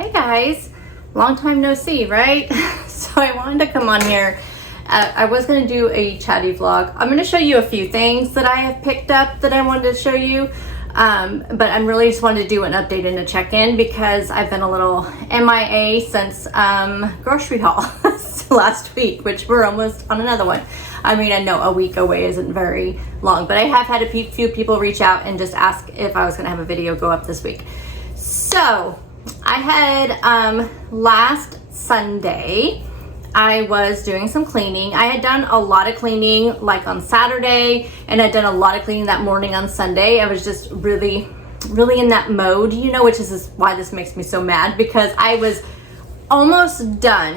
Hey guys, long time no see, right? So I wanted to come on here. I was going to do a chatty vlog. I'm going to show you a few things that I have picked up that I wanted to show you. But I'm really just wanted to do an update and a check-in because I've been a little MIA since grocery haul last week, which we're almost on another one. I mean, I know a week away isn't very long, but I have had a few people reach out and just ask if I was going to have a video go up this week. So I had last Sunday I was doing some cleaning. I had done a lot of cleaning like on Saturday, and I'd done a lot of cleaning that morning on Sunday. I was just really in that mode, you know, which is why this makes me so mad, because I was almost done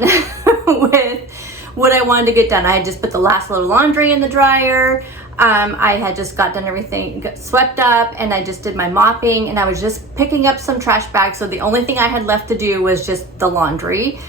with what I wanted to get done. I had just put the last load of laundry in the dryer. I had just got done everything, swept up, and I just did my mopping, and I was just picking up some trash bags. So the only thing I had left to do was just the laundry.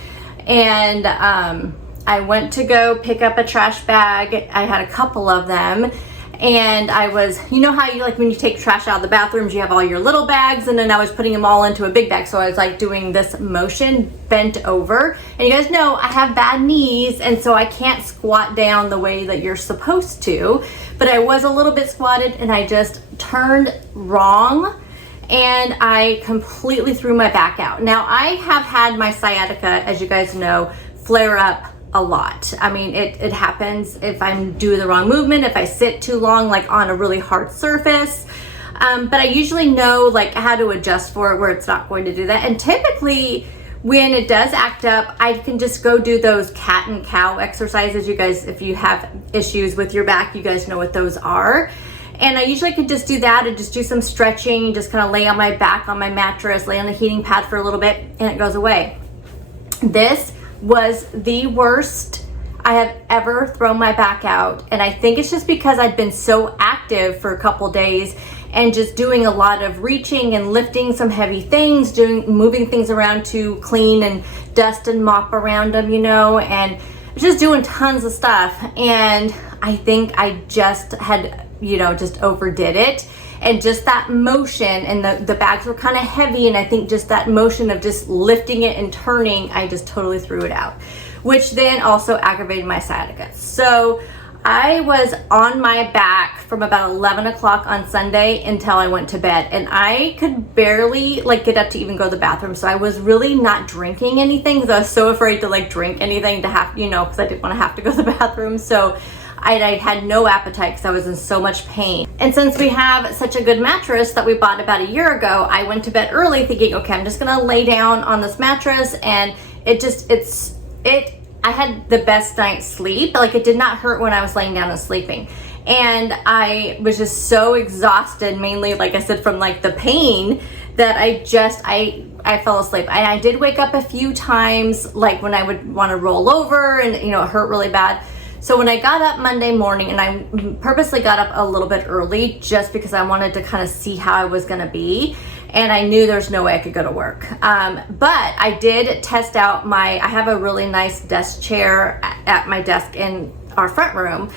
And I went to go pick up a trash bag. I had a couple of them, and I was, you know how you like when you take trash out of the bathrooms, you have all your little bags, and then I was putting them all into a big bag. So I was like doing this motion bent over, and you guys know I have bad knees, and so I can't squat down the way that you're supposed to, but I was a little bit squatted, and I just turned wrong, and I completely threw my back out. Now, I have had my sciatica, as you guys know, flare up a lot. I mean, it happens if I do the wrong movement, if I sit too long, like on a really hard surface. But I usually know like how to adjust for it where it's not going to do that. And typically when it does act up, I can just go do those cat and cow exercises. You guys, if you have issues with your back, you guys know what those are. And I usually could just do that and just do some stretching, just kind of lay on my back on my mattress, lay on the heating pad for a little bit, and it goes away. This was the worst I have ever thrown my back out. And I think it's just because I'd been so active for a couple days and just doing a lot of reaching and lifting some heavy things, moving things around to clean and dust and mop around them, you know, and just doing tons of stuff. And I think I just had, you know, just overdid it. And just that motion, and the bags were kind of heavy, and I think just that motion of just lifting it and turning, I just totally threw it out, which then also aggravated my sciatica. So I was on my back from about 11 o'clock on Sunday until I went to bed, and I could barely like get up to even go to the bathroom. So I was really not drinking anything because I was so afraid to like drink anything to have, you know, because I didn't want to have to go to the bathroom. So I had no appetite because I was in so much pain. And since we have such a good mattress that we bought about a year ago, I went to bed early thinking, okay, I'm just gonna lay down on this mattress, and I had the best night's sleep. Like, it did not hurt when I was laying down and sleeping. And I was just so exhausted, mainly, like I said, from like the pain, that I fell asleep. And I did wake up a few times, like when I would want to roll over, and you know, it hurt really bad. So when I got up Monday morning, and I purposely got up a little bit early just because I wanted to kind of see how I was gonna be, and I knew there's no way I could go to work. But I did test out I have a really nice desk chair at my desk in our front room,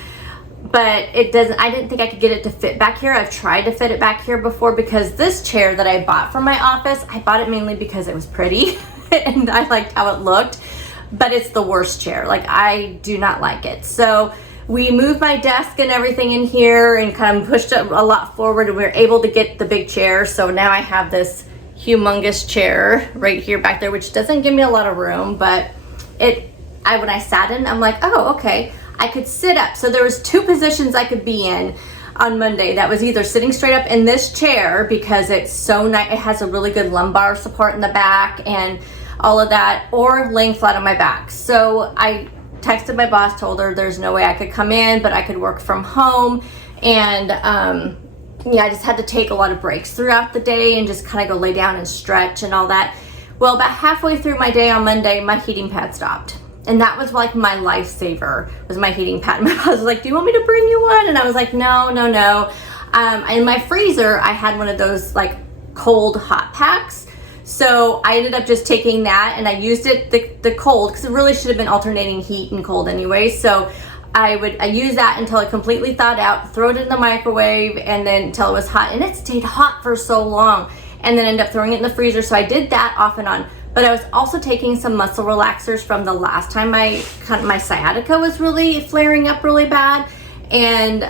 but I didn't think I could get it to fit back here. I've tried to fit it back here before, because this chair that I bought for my office, I bought it mainly because it was pretty and I liked how it looked. But it's the worst chair. Like, I do not like it. So we moved my desk and everything in here and kind of pushed it a lot forward, and we were able to get the big chair. So now I have this humongous chair right here back there, which doesn't give me a lot of room, but when I sat in, I'm like, oh, okay, I could sit up. So there was two positions I could be in on Monday. That was either sitting straight up in this chair, because it's so nice, it has a really good lumbar support in the back and all of that, or laying flat on my back. So I texted my boss, told her there's no way I could come in, but I could work from home. And yeah, I just had to take a lot of breaks throughout the day and just kind of go lay down and stretch and all that. Well, about halfway through my day on Monday, my heating pad stopped. And that was like my lifesaver, was my heating pad. My boss was like, do you want me to bring you one? And I was like, no. In my freezer, I had one of those like cold hot packs. So I ended up just taking that, and I used it the cold, because it really should have been alternating heat and cold anyway. So I used that until it completely thawed out, throw it in the microwave, and then until it was hot. And it stayed hot for so long, and then ended up throwing it in the freezer. So I did that off and on. but I was also taking some muscle relaxers from the last time my sciatica was really flaring up really bad. And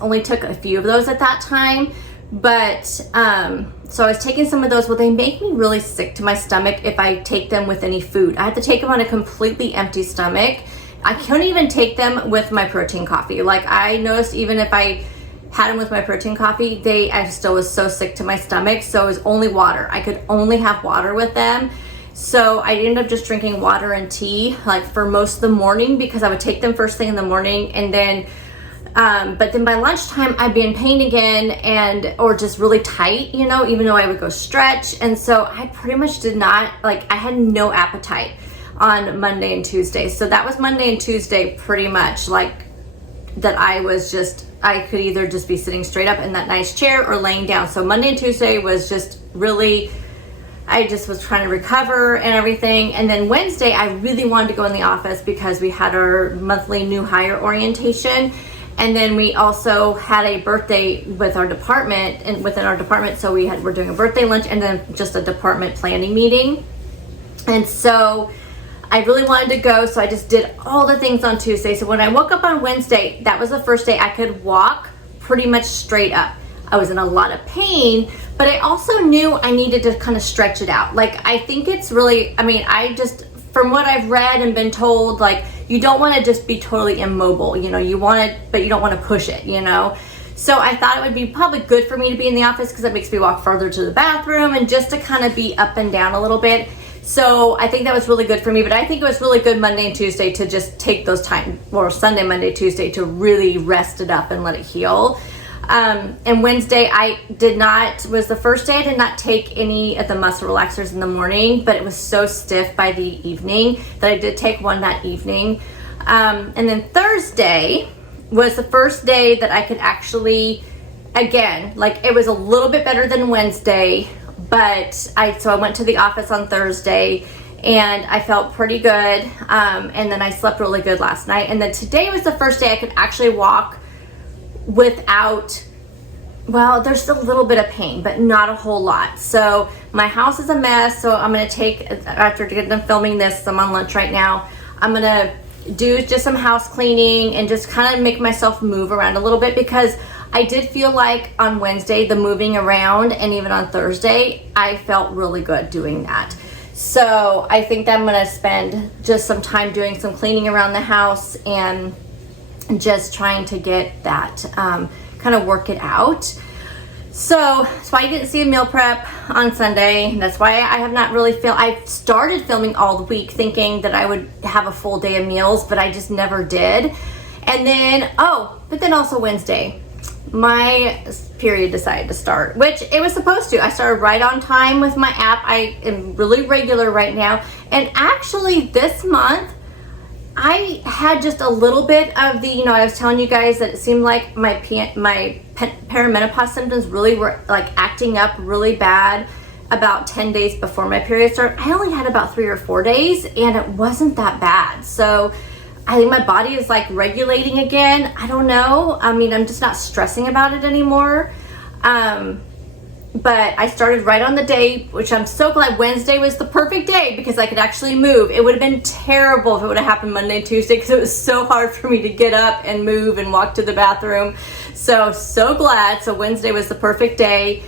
only took a few of those at that time. But so I was taking some of those. Well, they make me really sick to my stomach if I take them with any food. I have to take them on a completely empty stomach. I couldn't even take them with my protein coffee. Like, I noticed even if I had them with my protein coffee, I still was so sick to my stomach. So it was only water. I could only have water with them. So I ended up just drinking water and tea like for most of the morning, because I would take them first thing in the morning, and then but then by lunchtime I'd be in pain again, or just really tight, you know, even though I would go stretch. And so I pretty much did not, like, I had no appetite on Monday and Tuesday. So that was Monday and Tuesday pretty much like that. I could either just be sitting straight up in that nice chair or laying down. So Monday and Tuesday was just really, I just was trying to recover and everything. And then Wednesday, I really wanted to go in the office because we had our monthly new hire orientation. And then we also had a birthday with our department and within our department. So we're doing a birthday lunch and then just a department planning meeting. And so I really wanted to go. So I just did all the things on Tuesday. So when I woke up on Wednesday, that was the first day I could walk pretty much straight up. I was in a lot of pain, but I also knew I needed to kind of stretch it out. Like, I think it's really, from what I've read and been told, like, you don't want to just be totally immobile, you know, you want it, but you don't want to push it, you know? So I thought it would be probably good for me to be in the office because it makes me walk further to the bathroom and just to kind of be up and down a little bit. So I think that was really good for me, but I think it was really good Monday and Tuesday to just take those time, or Sunday, Monday, Tuesday, to really rest it up and let it heal. And Wednesday was the first day I did not take any of the muscle relaxers in the morning, but it was so stiff by the evening that I did take one that evening. And then Thursday was the first day that I could actually, again, like, it was a little bit better than Wednesday, but so I went to the office on Thursday and I felt pretty good. And then I slept really good last night. And then today was the first day I could actually walk without, well, there's a little bit of pain, but not a whole lot. So my house is a mess. So I'm going to take, after getting done filming this, I'm on lunch right now, I'm going to do just some house cleaning and just kind of make myself move around a little bit, because I did feel like on Wednesday, the moving around, and even on Thursday, I felt really good doing that. So I think that I'm going to spend just some time doing some cleaning around the house and just trying to get that, kind of work it out. So that's why you didn't see a meal prep on Sunday. That's why I have not really I started filming all the week thinking that I would have a full day of meals, but I just never did. And then, but then also Wednesday, my period decided to start, which it was supposed to. I started right on time with my app. I am really regular right now. And actually this month, I had just a little bit of the, I was telling you guys that it seemed like my perimenopause symptoms really were like acting up really bad about 10 days before my period started. I only had about 3 or 4 days and it wasn't that bad. So I think my body is like regulating again. I don't know. I'm just not stressing about it anymore. But I started right on the day, which I'm so glad. Wednesday was the perfect day because I could actually move. It would have been terrible if it would have happened Monday and Tuesday because it was so hard for me to get up and move and walk to the bathroom. So glad. So Wednesday was the perfect day.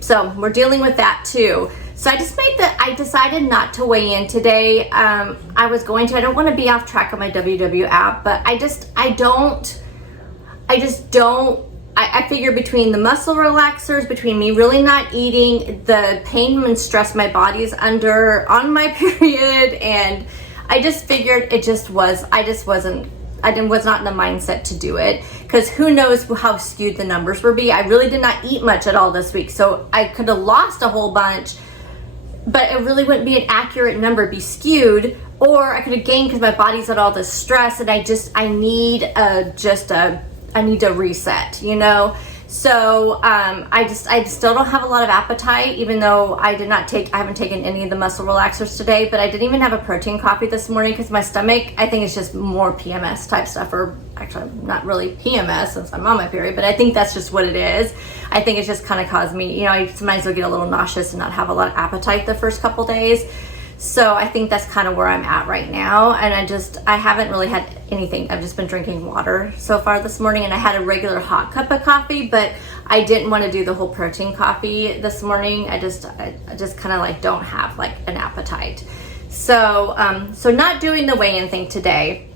So we're dealing with that too. So I decided not to weigh in today. I don't want to be off track on my WW app, but I figure between the muscle relaxers, between me really not eating, the pain and stress my body is under on my period, and I just figured I was not in the mindset to do it, because who knows how skewed the numbers would be. I really did not eat much at all this week, so I could have lost a whole bunch, but it really wouldn't be an accurate number, be skewed, or I could have gained because my body's at all this stress, and I need to reset, So I still don't have a lot of appetite, even though I haven't taken any of the muscle relaxers today, but I didn't even have a protein coffee this morning because my stomach, I think it's just more PMS type stuff, or actually not really PMS since I'm on my period, but I think that's just what it is. I think it's just kind of caused me, you know, I sometimes will get a little nauseous and not have a lot of appetite the first couple days. So I think that's kind of where I'm at right now. And I haven't really had anything. I've just been drinking water so far this morning, and I had a regular hot cup of coffee, but I didn't want to do the whole protein coffee this morning. I just kind of like don't have like an appetite. So, so not doing the weigh-in thing today,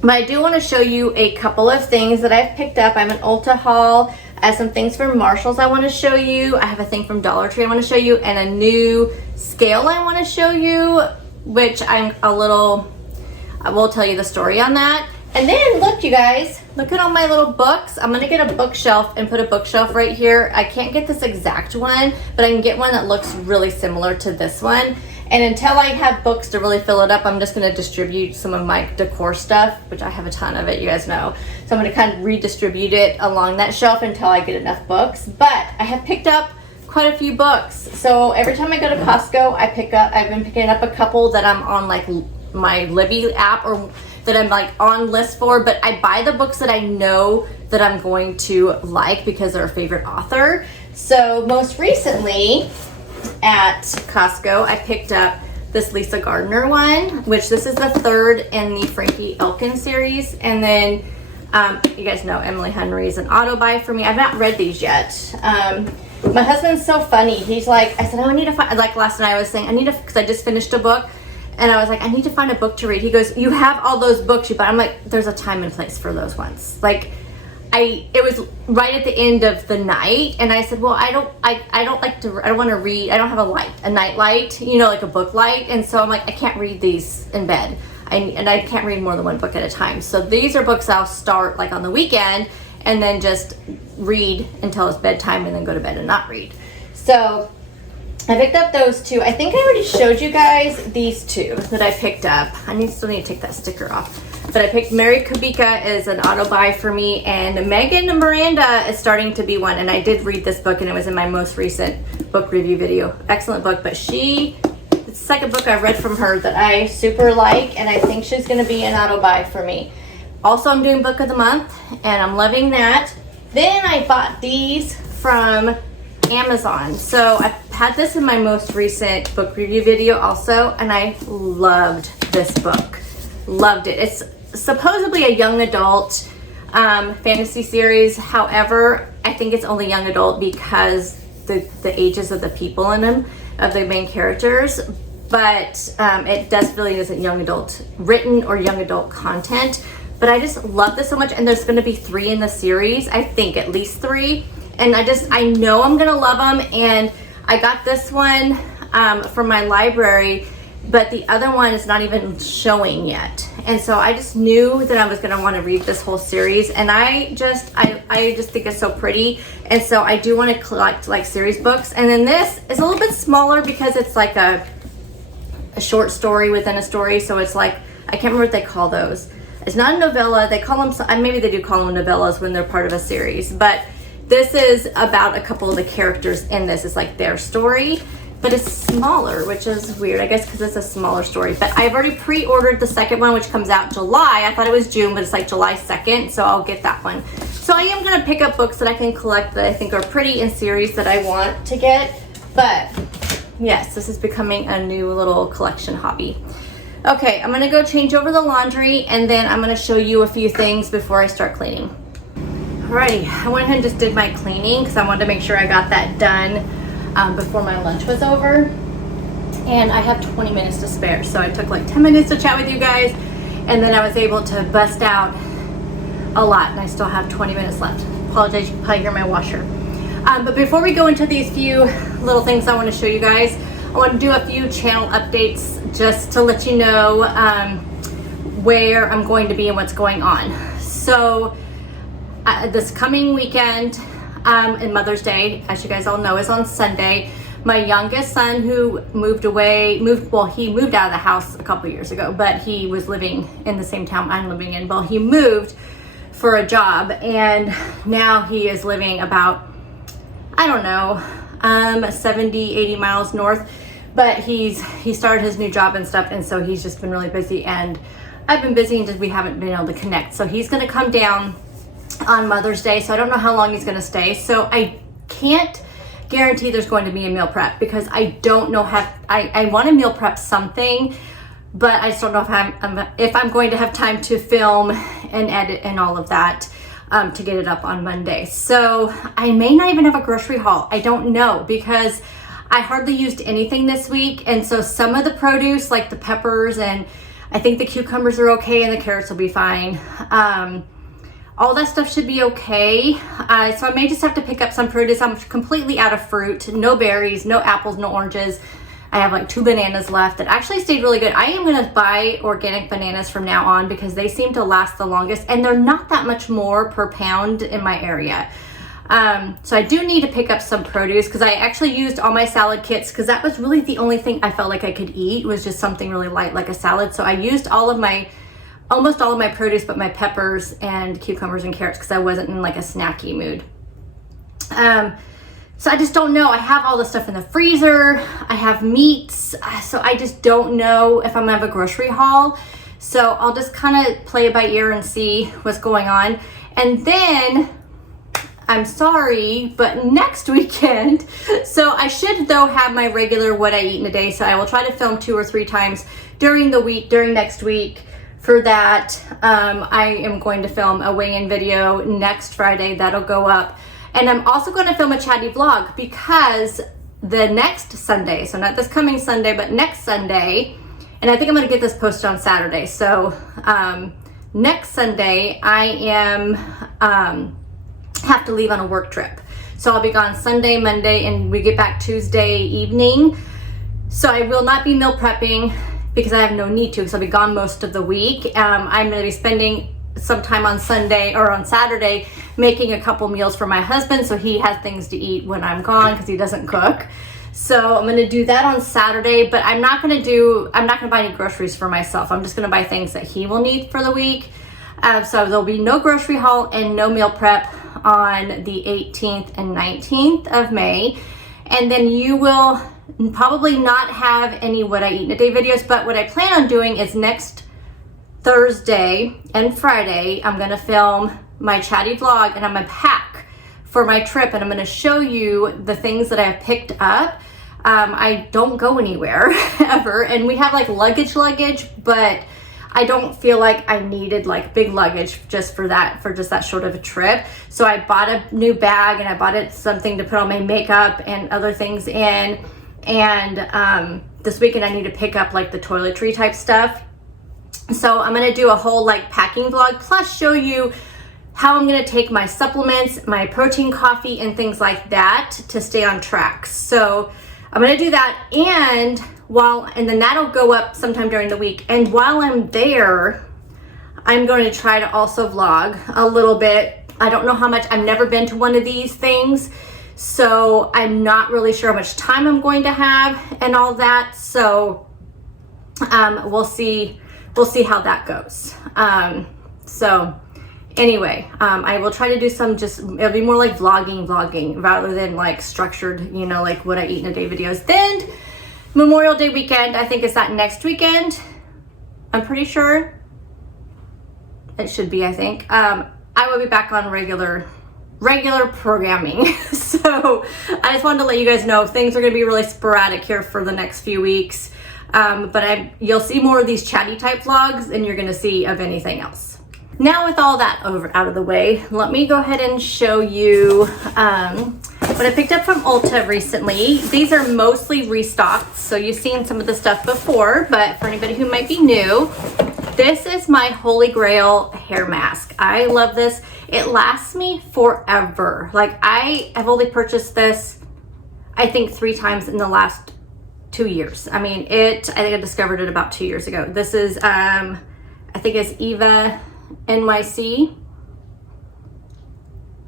but I do want to show you a couple of things that I've picked up. I have an Ulta haul. I have some things from Marshall's I want to show you. I have a thing from Dollar Tree I want to show you, and a new scale I want to show you, which I will tell you the story on that. And then look, you guys, look at all my little books. I'm gonna get a bookshelf and put a bookshelf right here. I can't get this exact one, but I can get one that looks really similar to this one. And until I have books to really fill it up, I'm just gonna distribute some of my decor stuff, which I have a ton of it, you guys know. So I'm gonna kind of redistribute it along that shelf until I get enough books. But I have picked up quite a few books. So every time I go to Costco, I've been picking up a couple that I'm on like my Libby app, or that I'm like on list for, but I buy the books that I know that I'm going to like because they're a favorite author. So most recently at Costco, I picked up this Lisa Gardner one, which this is the third in the Frankie Elkin series. And then you guys know Emily Henry is an auto buy for me. I've not read these yet. My husband's so funny. He's like, I said, oh, I need to find, like last night I was saying, because I just finished a book, and I was like, I need to find a book to read. He goes, you have all those books you buy. I'm like, there's a time and place for those ones. Like, it was right at the end of the night, and I said, well, I don't want to read. I don't have a night light, you know, like a book light. And so I'm like, I can't read these in bed. And I can't read more than one book at a time. So these are books I'll start like on the weekend and then just read until it's bedtime and then go to bed and not read. So I picked up those two. I think I already showed you guys these two that I picked up. Still need to take that sticker off. But I picked Mary Kubica is an auto buy for me, and Megan Miranda is starting to be one. And I did read this book, and it was in my most recent book review video. Excellent book, but it's the second book I've read from her that I super like, and I think she's gonna be an auto buy for me. Also, I'm doing book of the month, and I'm loving that. Then I bought these from Amazon. So I had this in my most recent book review video also, and I loved this book. Loved it. It's supposedly a young adult fantasy series. However, I think it's only young adult because the ages of the people in them, of the main characters. But it really isn't young adult written or young adult content. But I just love this so much, and there's going to be 3 in the series. I think at least 3. And I know I'm gonna love them. And I got this one from my library, but the other one is not even showing yet. And so I just knew that I was gonna want to read this whole series. And I just think it's so pretty. And so I do want to collect like series books. And then this is a little bit smaller because it's like a short story within a story. So it's like, I can't remember what they call those. It's not a novella. They call them, maybe they do call them novellas when they're part of a series, but this is about a couple of the characters in this. It's like their story, but it's smaller, which is weird, I guess, because it's a smaller story. But I've already pre-ordered the second one, which comes out July. I thought it was June, but it's like July 2nd, so I'll get that one. So I am going to pick up books that I can collect that I think are pretty in series that I want to get. But yes, this is becoming a new little collection hobby. Okay, I'm going to go change over the laundry, and then I'm going to show you a few things before I start cleaning. Alrighty, I went ahead and just did my cleaning because I wanted to make sure I got that done before my lunch was over. And I have 20 minutes to spare, so I took like 10 minutes to chat with you guys, and then I was able to bust out a lot, and I still have 20 minutes left. Apologize, you can probably hear my washer. But before we go into these few little things I want to show you guys, I want to do a few channel updates just to let you know where I'm going to be and what's going on. So this coming weekend and Mother's Day, as you guys all know, is on Sunday. My youngest son, who he moved out of the house a couple years ago, but he was living in the same town I'm living in. Well, he moved for a job, and now he is living about, I don't know, 70, 80 miles north, but he started his new job and stuff, and so he's just been really busy, and I've been busy, and just we haven't been able to connect. So he's gonna come down on Mother's Day, so I don't know how long he's gonna stay. So I can't guarantee there's going to be a meal prep because I don't know I want to meal prep something, but I just don't know if I'm going to have time to film and edit and all of that to get it up on Monday. So I may not even have a grocery haul. I don't know, because I hardly used anything this week, and so some of the produce, like the peppers, and I think the cucumbers are okay, and the carrots will be fine. All that stuff should be okay. So I may just have to pick up some produce. I'm completely out of fruit, no berries, no apples, no oranges. I have like 2 bananas left that actually stayed really good. I am gonna buy organic bananas from now on because they seem to last the longest, and they're not that much more per pound in my area. So I do need to pick up some produce because I actually used all my salad kits, because that was really the only thing I felt like I could eat, was just something really light like a salad. So I used almost all of my produce, but my peppers and cucumbers and carrots, because I wasn't in like a snacky mood. So I just don't know. I have all the stuff in the freezer. I have meats. So I just don't know if I'm gonna have a grocery haul. So I'll just kind of play it by ear and see what's going on. And then, I'm sorry, but next weekend, so I should though have my regular what I eat in a day. So I will try to film 2 or 3 times during the week, during next week. For that, I am going to film a weigh-in video next Friday. That'll go up. And I'm also going to film a chatty vlog, because the next Sunday, so not this coming Sunday, but next Sunday, and I think I'm going to get this posted on Saturday. So next Sunday, I am have to leave on a work trip. So I'll be gone Sunday, Monday, and we get back Tuesday evening. So I will not be meal prepping because I have no need to, because I'll be gone most of the week. I'm going to be spending some time on Sunday or on Saturday making a couple meals for my husband, so he has things to eat when I'm gone because he doesn't cook. So I'm going to do that on Saturday, but I'm not going to buy any groceries for myself. I'm just going to buy things that he will need for the week. So there'll be no grocery haul and no meal prep on the 18th and 19th of May. And then you will probably not have any what I eat in a day videos, but what I plan on doing is next Thursday and Friday, I'm gonna film my chatty vlog, and I'm gonna pack for my trip, and I'm gonna show you the things that I've picked up. I don't go anywhere ever, and we have like luggage, but I don't feel like I needed like big luggage just for just that short of a trip. So I bought a new bag, and I bought something to put all my makeup and other things in. And this weekend I need to pick up like the toiletry type stuff. So I'm gonna do a whole like packing vlog, plus show you how I'm gonna take my supplements, my protein coffee, and things like that to stay on track. So I'm gonna do that, and then that'll go up sometime during the week. And while I'm there, I'm going to try to also vlog a little bit. I don't know how much, I've never been to one of these things, so I'm not really sure how much time I'm going to have and all that. So we'll see how that goes. So anyway, I will try to do some, it'll be more like vlogging rather than like structured, like what I eat in a day videos. Then Memorial Day weekend, I think is that next weekend. I'm pretty sure it should be, I think. I will be back on regular programming. So I just wanted to let you guys know things are going to be really sporadic here for the next few weeks. But you'll see more of these chatty type vlogs than you're going to see of anything else. Now with all that out of the way, let me go ahead and show you what I picked up from Ulta recently. These are mostly restocked, so you've seen some of the stuff before, but for anybody who might be new, this is my Holy Grail hair mask. I love this. It lasts me forever. Like, I have only purchased this, I think 3 times in the last 2 years. I mean, I think I discovered it about 2 years ago. This is, I think it's Eva NYC.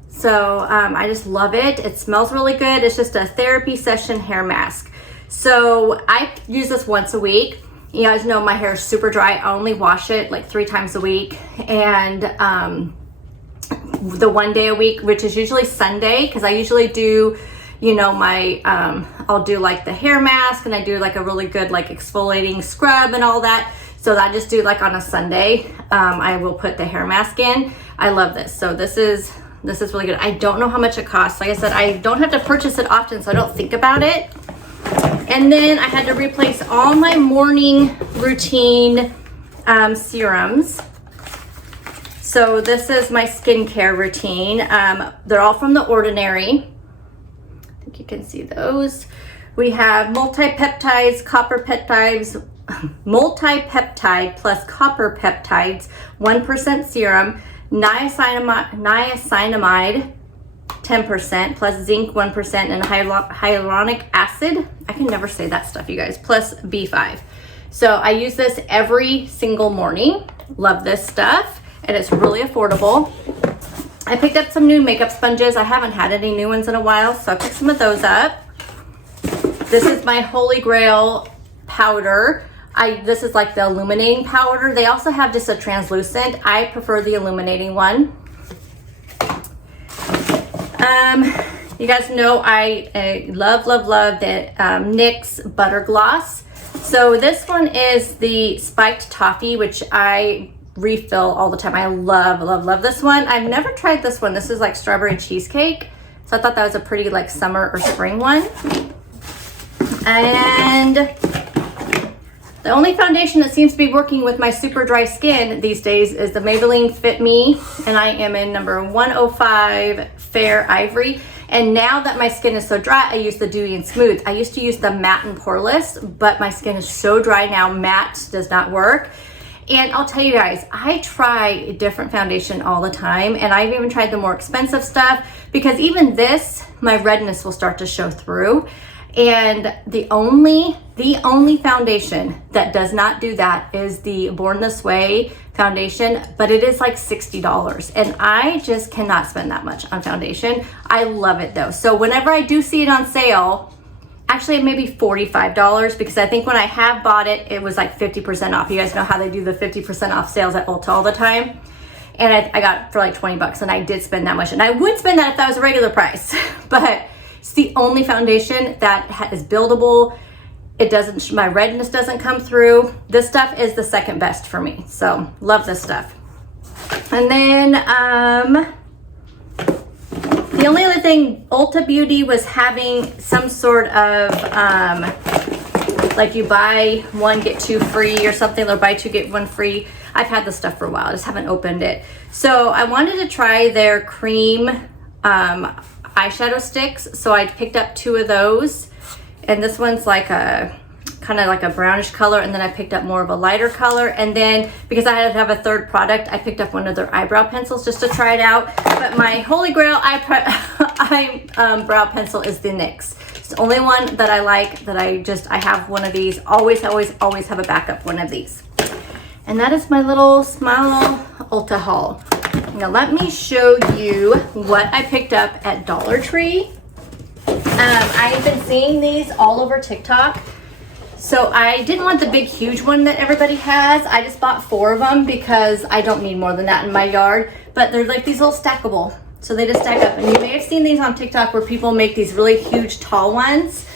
So I just love it. It smells really good. It's just a therapy session hair mask. So I use this once a week. You guys know my hair is super dry. I only wash it like 3 times a week. And the 1 day a week, which is usually Sunday, because I usually do, you know, my I'll do like the hair mask, and I do like a really good like exfoliating scrub and all that. So I just do like on a Sunday, I will put the hair mask in. I love this. So this is really good. I don't know how much it costs. Like I said, I don't have to purchase it often, so I don't think about it. And then I had to replace all my morning routine serums. So this is my skincare routine. They're all from The Ordinary. I think you can see those. We have multi-peptide plus copper peptides, 1% serum, niacinamide 10% plus zinc 1% and hyaluronic acid. I can never say that stuff, you guys, plus B5. So I use this every single morning. Love this stuff, and it's really affordable. I picked up some new makeup sponges. I haven't had any new ones in a while, so I picked some of those up. This is my Holy Grail powder. This is like the illuminating powder. They also have just a translucent. I prefer the illuminating one. You guys know I love the NYX Butter Gloss. So this one is the spiked toffee, which I refill all the time. I love this one. I've never tried this one. This is like strawberry cheesecake. So I thought that was a pretty like summer or spring one. And the only foundation that seems to be working with my super dry skin these days is the Maybelline Fit Me, and I am in number 105 Fair Ivory. And now that my skin is so dry, I use the Dewy and Smooth. I used to use the Matte and Poreless, but my skin is so dry now, matte does not work. And I'll tell you guys, I try a different foundation all the time, and I've even tried the more expensive stuff, because even this, my redness will start to show through. And the only foundation that does not do that is the Born This Way foundation, but it is like $60, and I just cannot spend that much on foundation. I love it though. So whenever I do see it on sale, actually maybe $45, because I think when I have bought it, it was like 50% off. You guys know how they do the 50% off sales at Ulta all the time. And I got it for like 20 bucks, and I did spend that much, and I would spend that if that was a regular price, but it's the only foundation that is buildable. It doesn't, my redness doesn't come through. This stuff is the second best for me. So love this stuff. And then the only other thing, Ulta Beauty was having some sort of like you buy one get two free or something, or buy two get one free. I've had this stuff for a while, I just haven't opened it. So I wanted to try their cream eyeshadow sticks, so I picked up 2 of those, and this one's like a kind of like a brownish color, and then I picked up more of a lighter color. And then because I had to have a third product, I picked up one of their eyebrow pencils just to try it out. But my Holy Grail brow pencil is the NYX. It's the only one that I like, that I have one of these. Always have a backup one of these. And that is my little Smile Ulta haul. Now let me show you what I picked up at Dollar Tree. I've been seeing these all over TikTok. So I didn't want the big huge one that everybody has. I just bought 4 of them because I don't need more than that in my yard. But they're like these little stackable. So they just stack up. And you may have seen these on TikTok where people make these really huge tall ones.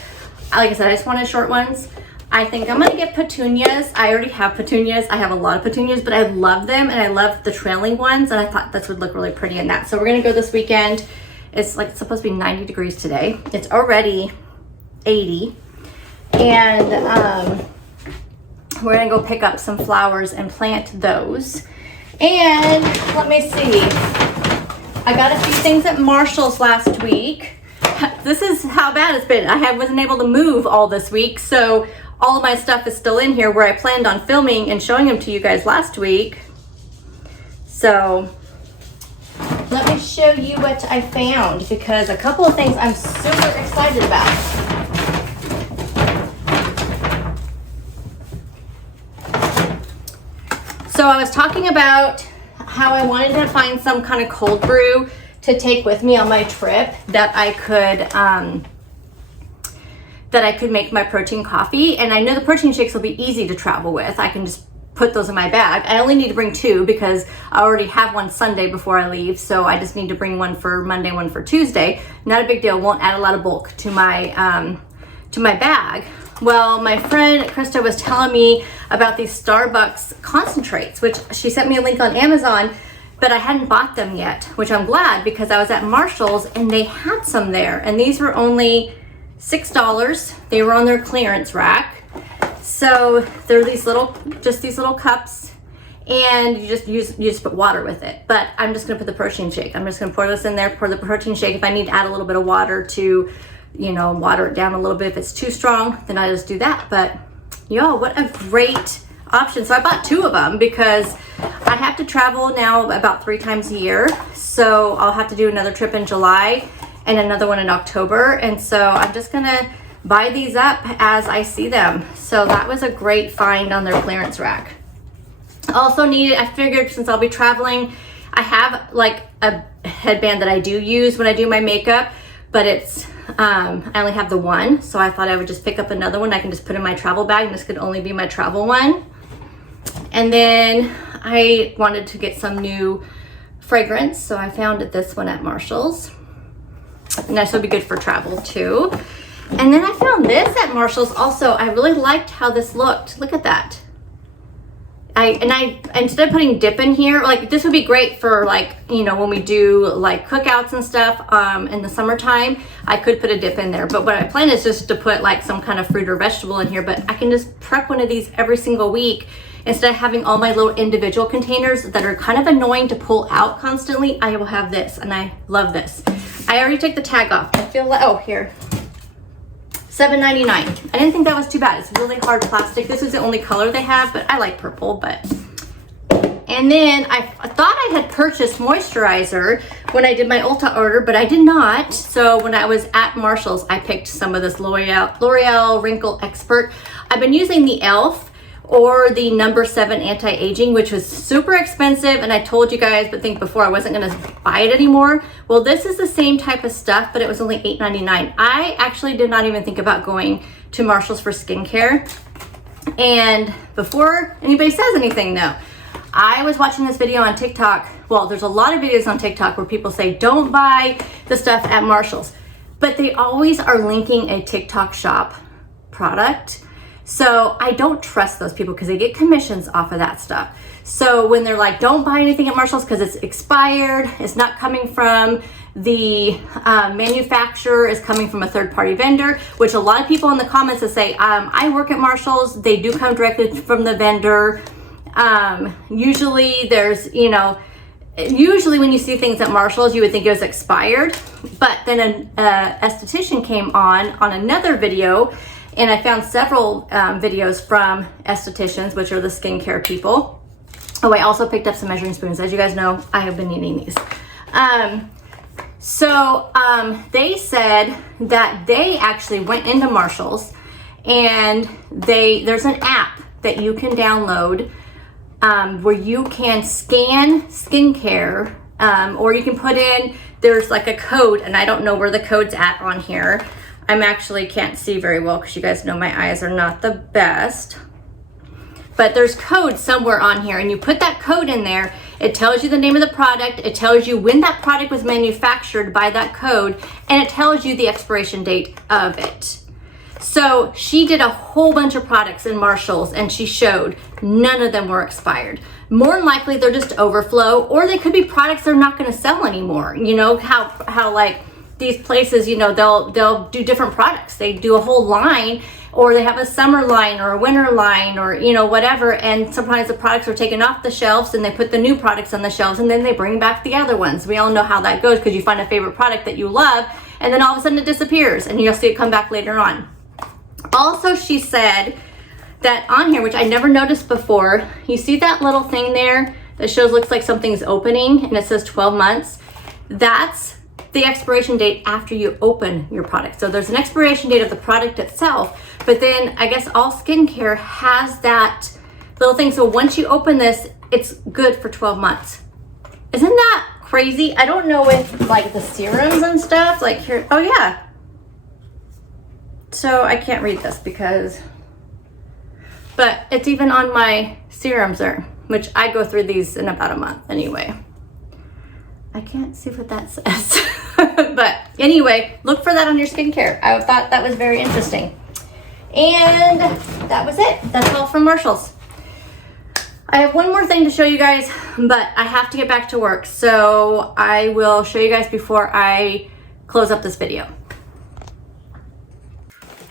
Like I said, I just wanted short ones. I think I'm gonna get petunias. I already have petunias. I have a lot of petunias, but I love them, and I love the trailing ones, and I thought this would look really pretty in that. So we're gonna go this weekend. It's like supposed to be 90 degrees today. It's already 80. And we're gonna go pick up some flowers and plant those. And let me see. I got a few things at Marshall's last week. This is how bad it's been. I wasn't able to move all this week, so all of my stuff is still in here where I planned on filming and showing them to you guys last week. So let me show you what I found, because a couple of things I'm super excited about. So I was talking about how I wanted to find some kind of cold brew to take with me on my trip that I could make my protein coffee. And I know the protein shakes will be easy to travel with. I can just put those in my bag. I only need to bring 2 because I already have one Sunday before I leave, so I just need to bring one for Monday, one for Tuesday. Not a big deal, won't add a lot of bulk to my bag. Well, my friend Krista was telling me about these Starbucks concentrates, which she sent me a link on Amazon, but I hadn't bought them yet, which I'm glad because I was at Marshall's and they had some there, and these were only $6. They were on their clearance rack. So they're these little, just these little cups, and you just put water with it. But I'm just gonna put the protein shake. I'm just gonna pour this in there, pour the protein shake. If I need to add a little bit of water to, you know, water it down a little bit if it's too strong, then I just do that. But yo, what a great option. So I bought 2 of them because I have to travel now about 3 times a year. So I'll have to do another trip in July and another one in October. And so I'm just gonna buy these up as I see them. So that was a great find on their clearance rack. Also needed, I figured since I'll be traveling, I have like a headband that I do use when I do my makeup, but it's, I only have the one. So I thought I would just pick up another one I can just put in my travel bag, and this could only be my travel one. And then I wanted to get some new fragrance. So I found this one at Marshall's. And this will be good for travel too. And then I found this at Marshall's also. I really liked how this looked. Look at that. I instead of putting dip in here, like this would be great for like, you know, when we do like cookouts and stuff in the summertime, I could put a dip in there. But what I plan is just to put like some kind of fruit or vegetable in here, but I can just prep one of these every single week instead of having all my little individual containers that are kind of annoying to pull out constantly. I will have this, and I love this. I already took the tag off. I feel like, oh, here. $7.99. I didn't think that was too bad. It's really hard plastic. This is the only color they have, but I like purple. And then I thought I had purchased moisturizer when I did my Ulta order, but I did not. So when I was at Marshall's, I picked some of this L'Oreal Wrinkle Expert. I've been using the e.l.f. or the No. 7 anti-aging, which was super expensive, and I told you guys, but think before I wasn't gonna buy it anymore. Well, this is the same type of stuff, but it was only $8.99. I actually did not even think about going to Marshall's for skincare. And before anybody says anything though, I was watching this video on TikTok. Well, there's a lot of videos on TikTok where people say, don't buy the stuff at Marshall's, but they always are linking a TikTok shop product. So I don't trust those people because they get commissions off of that stuff. So when they're like, don't buy anything at Marshall's because it's expired, it's not coming from the manufacturer, is coming from a third-party vendor, which a lot of people in the comments that say, I work at Marshall's, they do come directly from the vendor. Usually there's, you know, usually when you see things at Marshall's, you would think it was expired. But then an esthetician came on another video, and I found several videos from estheticians, which are the skincare people. Oh, I also picked up some measuring spoons. As you guys know, I have been eating these. They said that they actually went into Marshall's, and there's an app that you can download where you can scan skincare, or you can put in, there's like a code, and I don't know where the code's at on here. I'm actually can't see very well because you guys know my eyes are not the best. But there's code somewhere on here, and you put that code in there. It tells you the name of the product. It tells you when that product was manufactured by that code, and it tells you the expiration date of it. So she did a whole bunch of products in Marshall's, and she showed none of them were expired. More than likely they're just overflow, or they could be products they're not going to sell anymore. You know how like these places, you know, they'll do different products. They do a whole line, or they have a summer line or a winter line, or, you know, whatever. And sometimes the products are taken off the shelves and they put the new products on the shelves, and then they bring back the other ones. We all know how that goes, because you find a favorite product that you love, and then all of a sudden it disappears, and you'll see it come back later on. Also, she said that on here, which I never noticed before, you see that little thing there that shows, looks like something's opening, and it says 12 months. That's the expiration date after you open your product. So there's an expiration date of the product itself, but then I guess all skincare has that little thing. So once you open this, it's good for 12 months. Isn't that crazy? I don't know if like the serums and stuff, like here, oh yeah. So I can't read this because, but it's even on my serums there, which I go through these in about a month anyway. I can't see what that says. But anyway, look for that on your skincare. I thought that was very interesting. And that was it. That's all from Marshall's. I have one more thing to show you guys, but I have to get back to work. So I will show you guys before I close up this video.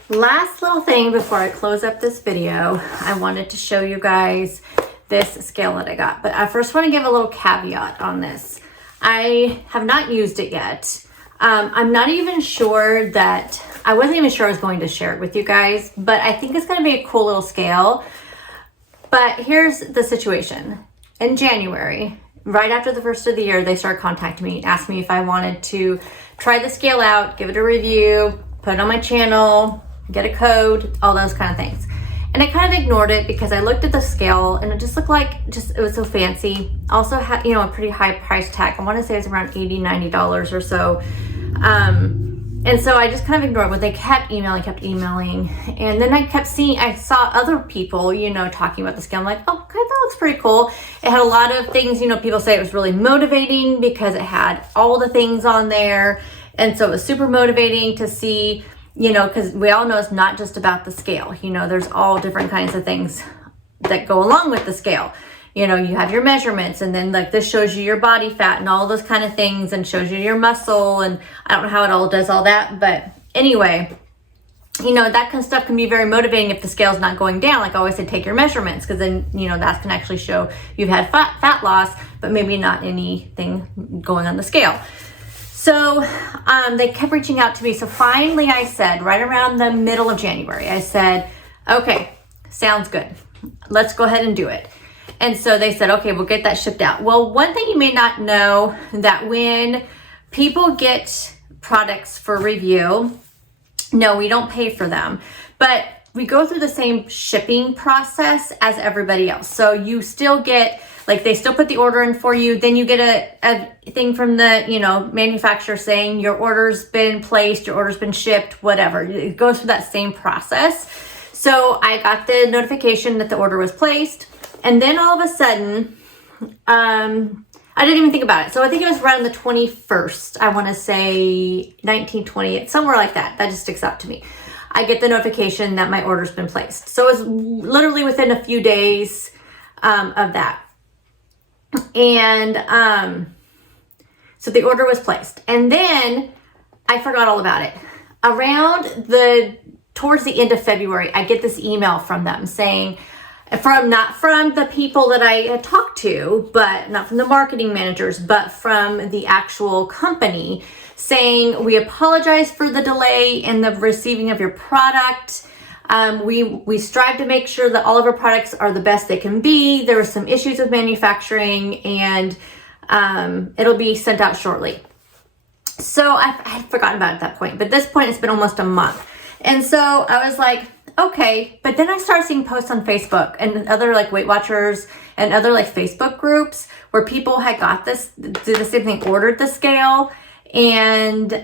Last little thing before I close up this video, I wanted to show you guys this scale that I got. But I first want to give a little caveat on this. I have not used it yet. I'm not even sure that, I wasn't even sure I was going to share it with you guys, but I think it's going to be a cool little scale. But here's the situation. In January, right after the first of the year, they started contacting me, asking me if I wanted to try the scale out, give it a review, put it on my channel, get a code, all those kind of things. And I kind of ignored it because I looked at the scale and it just looked like, it was so fancy. Also had, you know, a pretty high price tag. I want to say it's around $80, $90 or so. And so I just kind of ignored it, but they kept emailing. And then I saw other people, you know, talking about the scale. I'm like, oh, okay, that looks pretty cool. It had a lot of things, you know, people say it was really motivating because it had all the things on there. And so it was super motivating to see, you know, because we all know it's not just about the scale. You know, there's all different kinds of things that go along with the scale. You know, you have your measurements, and then like this shows you your body fat and all those kind of things, and shows you your muscle, and I don't know how it all does all that, but anyway, you know, that kind of stuff can be very motivating if the scale's not going down. Like I always say, take your measurements, because then, you know, that can actually show you've had fat loss, but maybe not anything going on the scale. So they kept reaching out to me. So finally I said, right around the middle of January, I said, okay, sounds good. Let's go ahead and do it. And so they said, okay, we'll get that shipped out. Well, one thing you may not know, that when people get products for review, no, we don't pay for them, but we go through the same shipping process as everybody else. So you still get, like, they still put the order in for you. Then you get a thing from the, you know, manufacturer saying your order's been placed, your order's been shipped, whatever. It goes through that same process. So I got the notification that the order was placed. And then all of a sudden, I didn't even think about it. So I think it was around the 21st. I want to say 1920, somewhere like that. That just sticks out to me. I get the notification that my order's been placed. So it was literally within a few days of that. And so the order was placed. And then I forgot all about it. Towards the end of February, I get this email from them saying, not from the people that I had talked to, but not from the marketing managers, but from the actual company, saying, we apologize for the delay in the receiving of your product. We strive to make sure that all of our products are the best they can be. There were some issues with manufacturing, and it'll be sent out shortly. So I had forgotten about it at that point, but at this point, it's been almost a month. And so I was like, okay, but then I started seeing posts on Facebook and other like Weight Watchers and other like Facebook groups where people had got this, did the same thing, ordered the scale and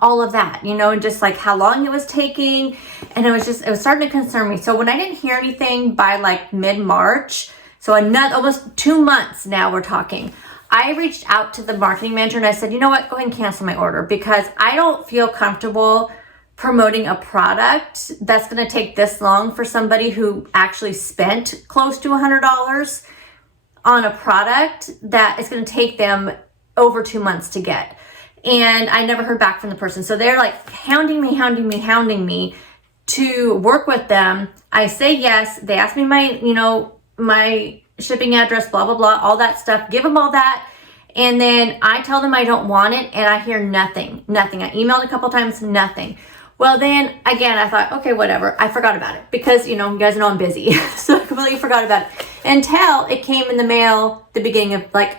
all of that, you know, and just like how long it was taking. And it was starting to concern me. So when I didn't hear anything by like mid-March, so almost 2 months now we're talking, I reached out to the marketing manager and I said, you know what, go ahead and cancel my order, because I don't feel comfortable promoting a product that's going to take this long for somebody who actually spent close to $100 on a product that is going to take them over 2 months to get. And I never heard back from the person. So they're like hounding me to work with them. I say yes. They ask me my shipping address, blah, blah, blah, all that stuff. Give them all that. And then I tell them I don't want it, and I hear nothing. I emailed a couple times, nothing. Well, then again, I thought, okay, whatever. I forgot about it because, you know, you guys know I'm busy. So I completely forgot about it until it came in the mail the beginning of like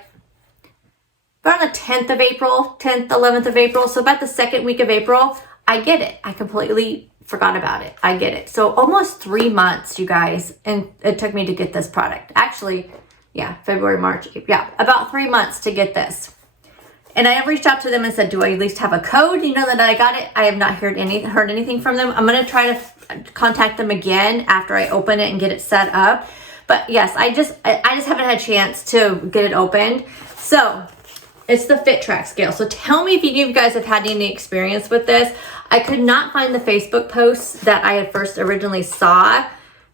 around the 10th of April, 10th, 11th of April. So about the second week of April, I get it. I completely forgot about it. I get it. So almost 3 months, you guys, and it took me to get this product. Actually, yeah, February, March, yeah, about 3 months to get this. And I have reached out to them and said, do I at least have a code? You know that I got it. I have not heard anything from them. I'm going to try to contact them again after I open it and get it set up. But yes, I just haven't had a chance to get it opened. So it's the Fit Track scale. So tell me if you guys have had any experience with this. I could not find the Facebook posts that I had first originally saw.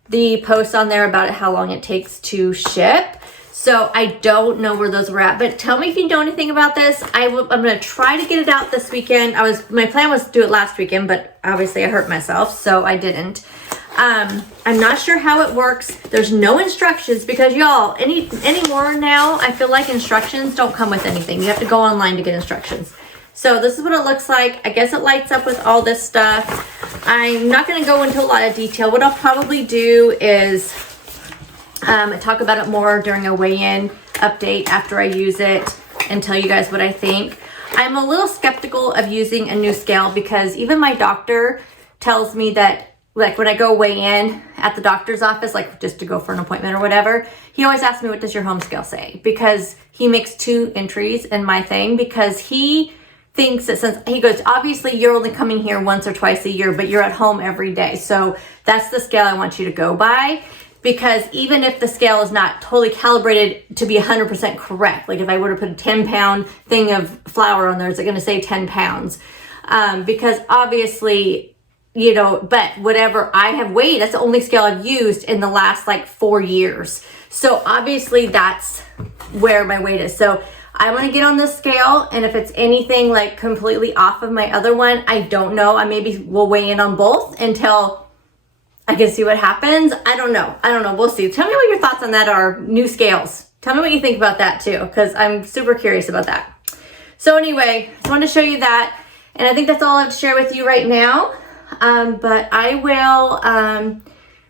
The posts on there about how long it takes to ship. So I don't know where those were at, but tell me if you know anything about this. I'm going to try to get it out this weekend. My plan was to do it last weekend, but obviously I hurt myself, so I didn't. I'm not sure how it works. There's no instructions because y'all, anymore now, I feel like instructions don't come with anything. You have to go online to get instructions. So this is what it looks like. I guess it lights up with all this stuff. I'm not going to go into a lot of detail. What I'll probably do is talk about it more during a weigh-in update after I use it and tell you guys what I think. I'm a little skeptical of using a new scale because even my doctor tells me that, like, when I go weigh in at the doctor's office, like just to go for an appointment or whatever, he always asks me, what does your home scale say? Because he makes 2 entries in my thing because he thinks that since he goes, obviously you're only coming here once or twice a year, but you're at home every day. So that's the scale I want you to go by. Because even if the scale is not totally calibrated to be 100% correct, like if I were to put a 10-pound thing of flour on there, is it going to say 10 pounds? Because obviously, you know, but whatever I have weighed, that's the only scale I've used in the last like 4 years. So obviously that's where my weight is. So I want to get on this scale, and if it's anything like completely off of my other one, I don't know. I maybe will weigh in on both until I can see what happens. I don't know. We'll see. Tell me what your thoughts on that are. New scales. Tell me what you think about that too, because I'm super curious about that. So anyway, just wanted to show you that. And I think that's all I have to share with you right now. But I will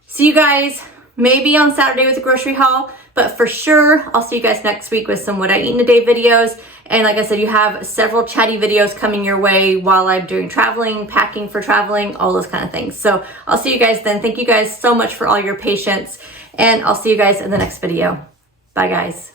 see you guys maybe on Saturday with the grocery haul. But for sure, I'll see you guys next week with some what I eat in a day videos. And like I said, you have several chatty videos coming your way while I'm doing traveling, packing for traveling, all those kind of things. So I'll see you guys then. Thank you guys so much for all your patience. And I'll see you guys in the next video. Bye guys.